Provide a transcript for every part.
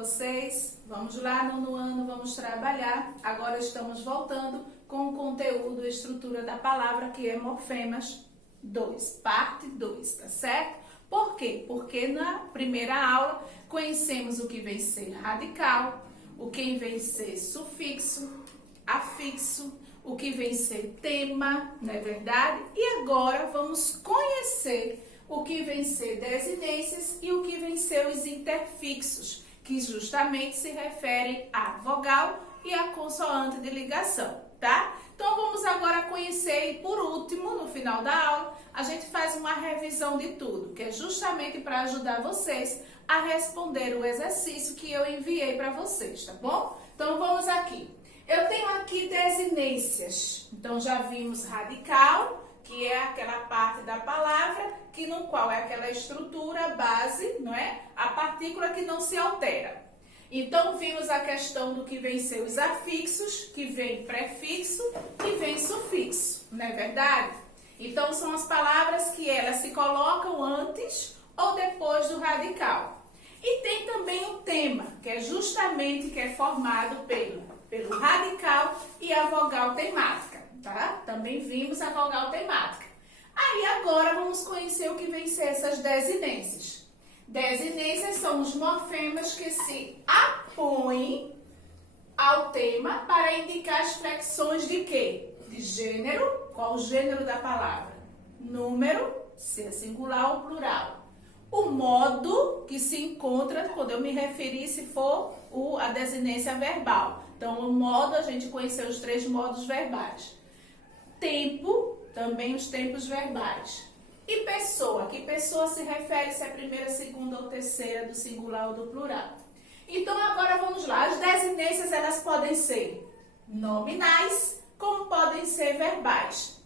vocês? Vamos lá, nono ano, vamos trabalhar. Agora estamos voltando com o conteúdo Estrutura da Palavra, que é Morfemas 2, parte 2, tá certo? Por quê? Porque na primeira aula conhecemos o que vem ser radical, o que vem ser sufixo, afixo, o que vem ser tema, não é verdade? E agora vamos conhecer o que vem ser desinências e o que vem ser os interfixos, que justamente se referem à vogal e à consoante de ligação, tá? Então vamos agora conhecer e por último, no final da aula, a gente faz uma revisão de tudo, que é justamente para ajudar vocês a responder o exercício que eu enviei para vocês, tá bom? Então vamos aqui. Eu tenho aqui desinências, então já vimos radical, que é aquela parte da palavra, que no qual é aquela estrutura base, não é? A partícula que não se altera. Então, vimos a questão do que vem ser os afixos, que vem prefixo e vem sufixo, não é verdade? Então, são as palavras que elas se colocam antes ou depois do radical. E tem também o tema, que é justamente que é formado pelo radical e a vogal temática. Tá? Também vimos a vogal temática. Aí agora vamos conhecer o que vem ser essas desinências. Desinências são os morfemas que se apõem ao tema para indicar as flexões de quê? De gênero. Qual o gênero da palavra? Número, se é singular ou plural. O modo que se encontra quando eu me referir se for a desinência verbal. Então, o modo, a gente conheceu os 3 modos verbais. Tempo, também os tempos verbais. E pessoa, que pessoa se refere se é primeira, segunda ou terceira do singular ou do plural. Então agora vamos lá, as desinências elas podem ser nominais, como podem ser verbais.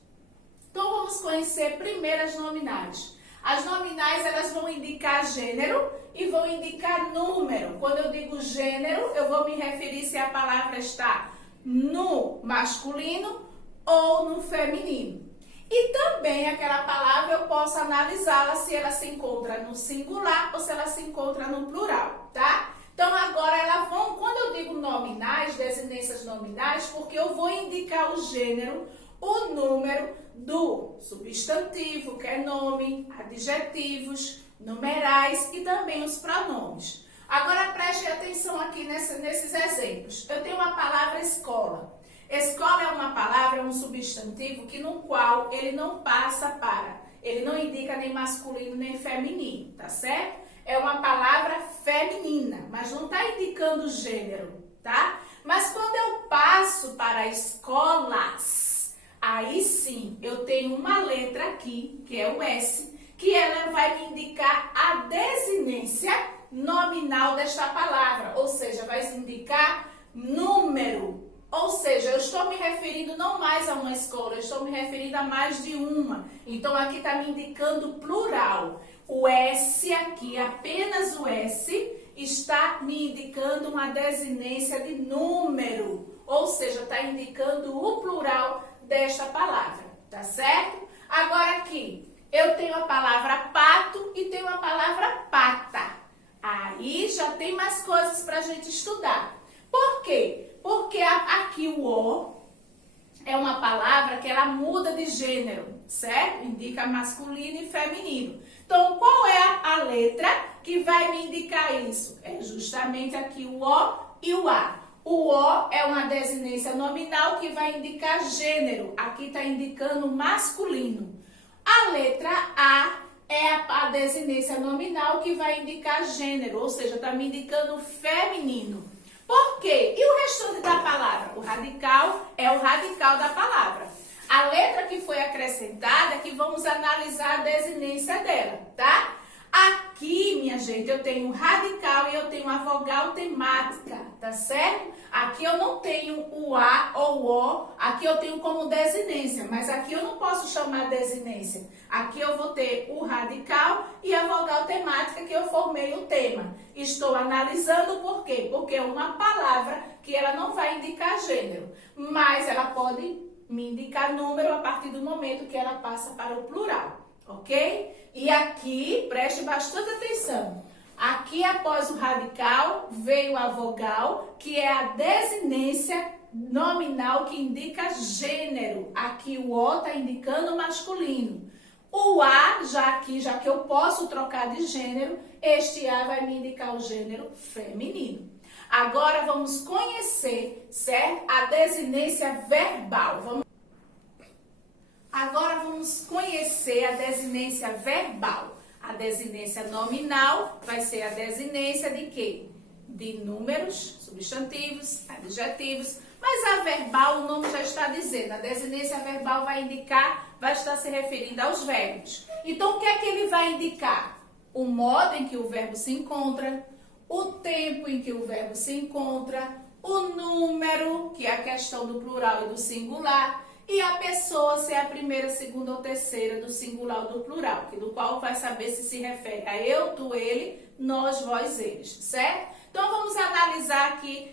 Então vamos conhecer primeiro as nominais. As nominais elas vão indicar gênero e vão indicar número. Quando eu digo gênero, eu vou me referir se a palavra está no masculino ou no feminino. E também aquela palavra eu posso analisá-la se ela se encontra no singular ou se ela se encontra no plural, tá? Então agora elas vão, quando eu digo nominais, desinências nominais, porque eu vou indicar o gênero, o número do substantivo, que é nome, adjetivos, numerais e também os pronomes. Agora preste atenção aqui nesses exemplos. Eu tenho uma palavra escola. Escola é uma palavra, um substantivo que no qual ele não passa para, ele não indica nem masculino nem feminino, tá certo? É uma palavra feminina, mas não está indicando gênero, tá? Mas quando eu passo para escolas, aí sim eu tenho uma letra aqui, que é o S, que ela vai me indicar a desinência nominal desta palavra, ou seja, vai indicar número. Ou seja, eu estou me referindo não mais a uma escola, eu estou me referindo a mais de uma. Então, aqui está me indicando plural. O S aqui, apenas o S, está me indicando uma desinência de número. Ou seja, está indicando o plural desta palavra, tá certo? Agora aqui, eu tenho a palavra pato e tenho a palavra pata. Aí já tem mais coisas para a gente estudar. Por quê? Porque aqui o O é uma palavra que ela muda de gênero, certo? Indica masculino e feminino. Então, qual é a letra que vai me indicar isso? É justamente aqui o O e o A. O O é uma desinência nominal que vai indicar gênero. Aqui está indicando masculino. A letra A é a desinência nominal que vai indicar gênero, ou seja, está me indicando feminino. Por quê? E o restante da palavra? O radical é o radical da palavra. A letra que foi acrescentada é que vamos analisar a desinência dela, tá? Aqui, minha gente, eu tenho radical e eu tenho a vogal temática, tá certo? Aqui eu não tenho o A ou o O, aqui eu tenho como desinência, mas aqui eu não posso chamar desinência. Aqui eu vou ter o radical e a vogal temática que eu formei o tema. Estou analisando por quê? Porque é uma palavra que ela não vai indicar gênero, mas ela pode me indicar número a partir do momento que ela passa para o plural, ok? E aqui, preste bastante atenção. Aqui após o radical veio a vogal, que é a desinência nominal que indica gênero. Aqui o O está indicando masculino. O A, já que eu posso trocar de gênero, este A vai me indicar o gênero feminino. Agora vamos conhecer, certo? A desinência verbal. Agora vamos conhecer a desinência verbal. A desinência nominal vai ser a desinência de quê? De números, substantivos, adjetivos. Mas a verbal, o nome já está dizendo, a desinência verbal vai estar se referindo aos verbos. Então, o que é que ele vai indicar? O modo em que o verbo se encontra, o tempo em que o verbo se encontra, o número, que é a questão do plural e do singular, e a pessoa ser a primeira, segunda ou terceira do singular ou do plural, do qual vai saber se refere a eu, tu, ele, nós, vós, eles, certo? Então, vamos analisar aqui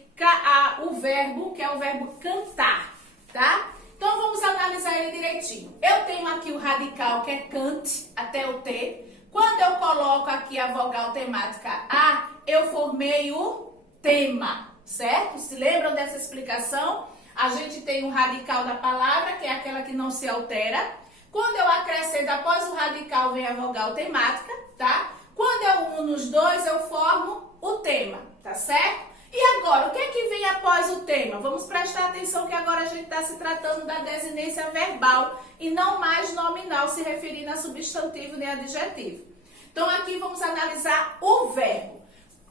o verbo, que é o verbo cantar, tá? Então, vamos analisar ele direitinho. Eu tenho aqui o radical, que é cante, até o T. Quando eu coloco aqui a vogal temática A, eu formei o tema, certo? Se lembram dessa explicação? A gente tem o radical da palavra, que é aquela que não se altera. Quando eu acrescento, após o radical, vem a vogal temática, tá? Quando eu uno os dois, eu formo o tema, tá certo? E agora, o que é que vem após o tema? Vamos prestar atenção que agora a gente está se tratando da desinência verbal e não mais nominal, se referindo a substantivo nem adjetivo. Então, aqui vamos analisar o verbo.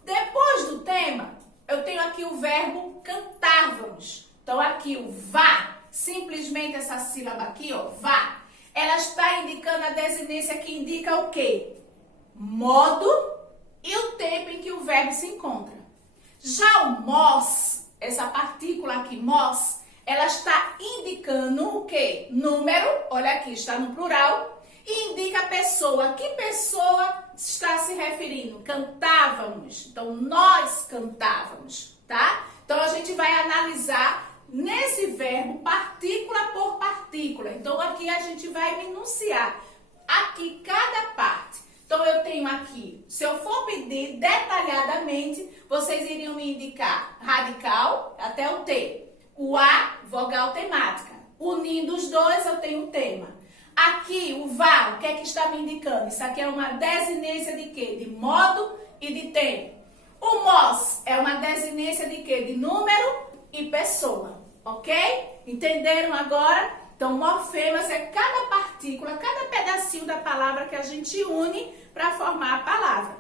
Depois do tema, eu tenho aqui o verbo cantávamos. Então, aqui o vá, simplesmente essa sílaba aqui, ó, vá, ela está indicando a desinência que indica o quê? Modo e o tempo em que o verbo se encontra. Já o mos, essa partícula aqui, mos, ela está indicando o quê? Número, olha aqui, está no plural, e indica pessoa. Que pessoa está se referindo? Cantávamos. Então, nós cantávamos, tá? Então, a gente vai analisar nesse verbo partícula por partícula. Então, aqui a gente vai minuciar aqui cada parte. Então, eu tenho aqui, se eu for pedir detalhadamente, vocês iriam me indicar radical até o T. O A, vogal temática. Unindo os dois, eu tenho um tema. Aqui, o vá, o que é que está me indicando? Isso aqui é uma desinência de quê? De modo e de tempo. O mos é uma desinência de quê? De número e pessoa, ok? Entenderam agora? Então, morfemas é cada partícula, cada pedacinho da palavra que a gente une para formar a palavra.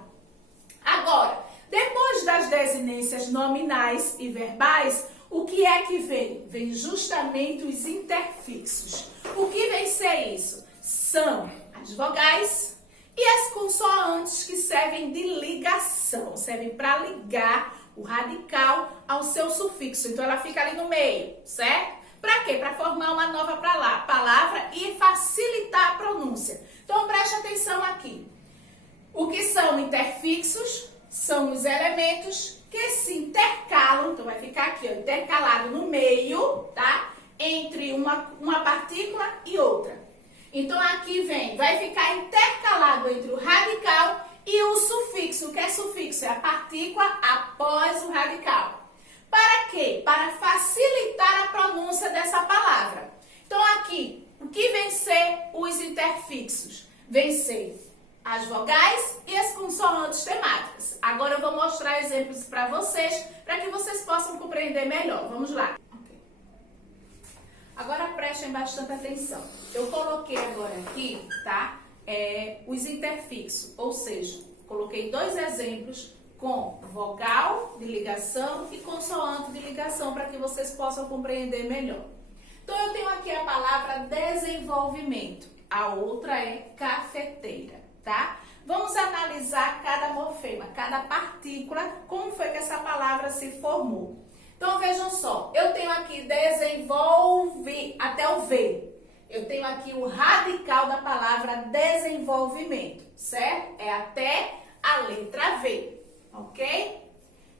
Agora, depois das desinências nominais e verbais, o que é que vem? Vem justamente os interfixos. O que vem ser isso? São as vogais e as consoantes que servem de ligação, servem para ligar o radical ao seu sufixo. Então, ela fica ali no meio, certo? Para quê? Para formar uma nova palavra e facilitar a pronúncia. Então, preste atenção aqui. O que são interfixos? São os elementos que se intercalam, então vai ficar aqui, ó, intercalado no meio, tá? Entre uma partícula e outra. Então, aqui vai ficar intercalado entre o radical e o sufixo. O que é sufixo? É a partícula após o radical. Para quê? Para facilitar a pronúncia dessa palavra. Então, aqui, o que vem ser os interfixos? Vem ser as vogais e as consoantes temáticas. Agora eu vou mostrar exemplos para vocês, para que vocês possam compreender melhor. Vamos lá. Agora prestem bastante atenção. Eu coloquei agora aqui, tá? Os interfixos, ou seja, coloquei dois exemplos com vogal de ligação e consoante de ligação para que vocês possam compreender melhor. Então, eu tenho aqui a palavra desenvolvimento, a outra é cafeteira, tá? Vamos analisar cada morfema, cada partícula, como foi que essa palavra se formou. Então, vejam só, eu tenho aqui desenvolve, até o V. Eu tenho aqui o radical da palavra desenvolvimento, certo? É até a letra V. Ok?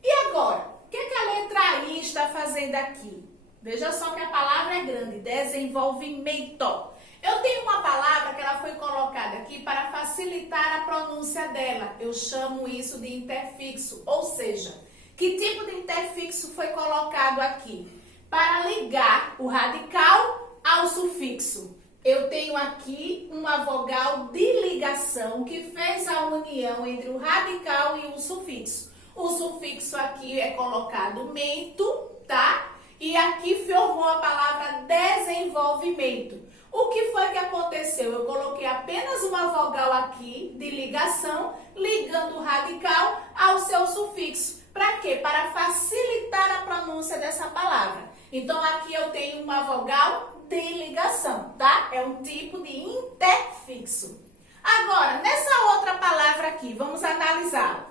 E agora, o que a letra I está fazendo aqui? Veja só que a palavra é grande, desenvolvimento. Eu tenho uma palavra que ela foi colocada aqui para facilitar a pronúncia dela. Eu chamo isso de interfixo, ou seja, que tipo de interfixo foi colocado aqui? Para ligar o radical ao sufixo. Eu tenho aqui uma vogal de ligação que fez a união entre o radical e o sufixo. O sufixo aqui é colocado mento, tá? E aqui formou a palavra desenvolvimento. O que foi que aconteceu? Eu coloquei apenas uma vogal aqui de ligação, ligando o radical ao seu sufixo. Para quê? Para facilitar a pronúncia dessa palavra. Então, aqui eu tenho uma vogal de ligação, tá? É um tipo de interfixo. Agora, nessa outra palavra aqui, vamos analisá-la.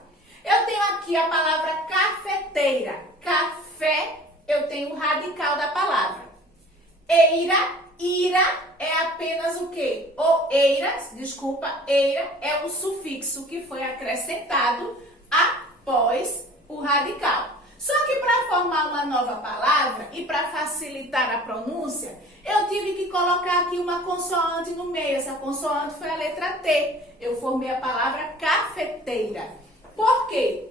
Eu tenho aqui a palavra cafeteira. Café, eu tenho o radical da palavra. Eira, ira é apenas o quê? Eira é o sufixo que foi acrescentado após o radical. Só que para formar uma nova palavra e para facilitar a pronúncia, eu tive que colocar aqui uma consoante no meio. Essa consoante foi a letra T. Eu formei a palavra cafeteira. Por quê?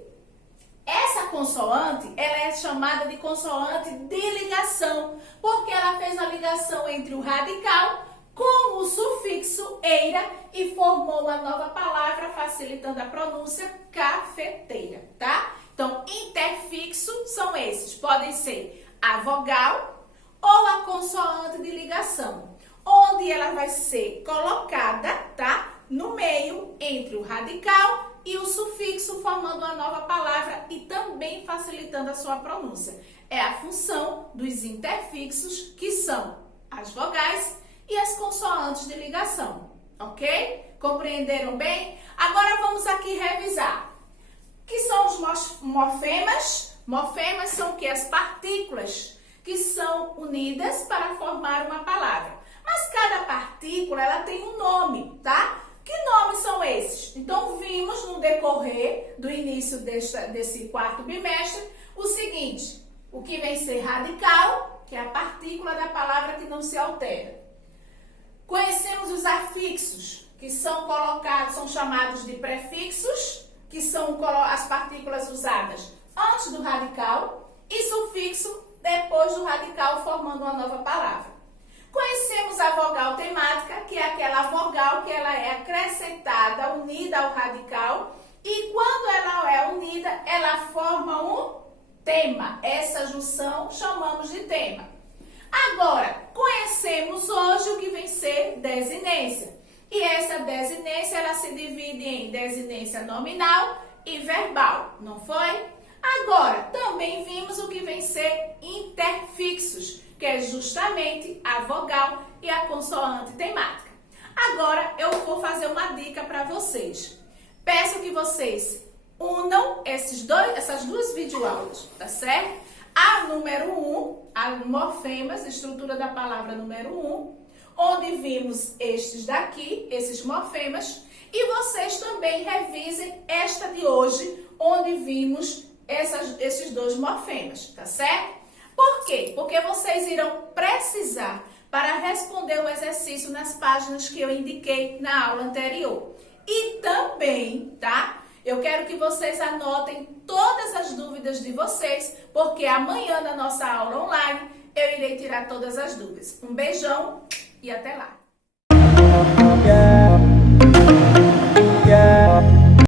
Essa consoante, ela é chamada de consoante de ligação, porque ela fez a ligação entre o radical com o sufixo eira e formou uma nova palavra, facilitando a pronúncia, cafeteira, tá? Então, interfixos são esses, podem ser a vogal ou a consoante de ligação, onde ela vai ser colocada, tá? No meio, entre o radical e o sufixo, formando uma nova palavra e também facilitando a sua pronúncia. É a função dos interfixos, que são as vogais e as consoantes de ligação, ok? Compreenderam bem? Agora vamos aqui revisar. O que são os morfemas? Morfemas são o quê? As partículas que são unidas para formar uma palavra. Mas cada partícula, ela tem um nome, tá? Que nomes são esses? Então, vimos no decorrer do início desse quarto bimestre o seguinte: o que vem ser radical, que é a partícula da palavra que não se altera. Conhecemos os afixos, que são chamados de prefixos, que são as partículas usadas antes do radical, e sufixo depois do radical, formando uma nova palavra. Conhecemos a vogal temática, que é aquela vogal que ela é acrescentada, unida ao radical, e quando ela é unida, ela forma um tema. Essa junção chamamos de tema. Agora, conhecemos hoje o que vem ser desinência. E essa desinência, ela se divide em desinência nominal e verbal, não foi? Agora, também vimos o que vem ser interfixos, que é justamente a vogal e a consoante temática. Agora, eu vou fazer uma dica para vocês. Peço que vocês unam essas duas videoaulas, tá certo? A número 1, a morfemas, estrutura da palavra número 1, onde vimos estes daqui, esses morfemas, e vocês também revisem esta de hoje, onde vimos esses dois morfemas, tá certo? Por quê? Porque vocês irão precisar para responder o exercício nas páginas que eu indiquei na aula anterior. E também, tá? Eu quero que vocês anotem todas as dúvidas de vocês, porque amanhã na nossa aula online eu irei tirar todas as dúvidas. Um beijão e até lá!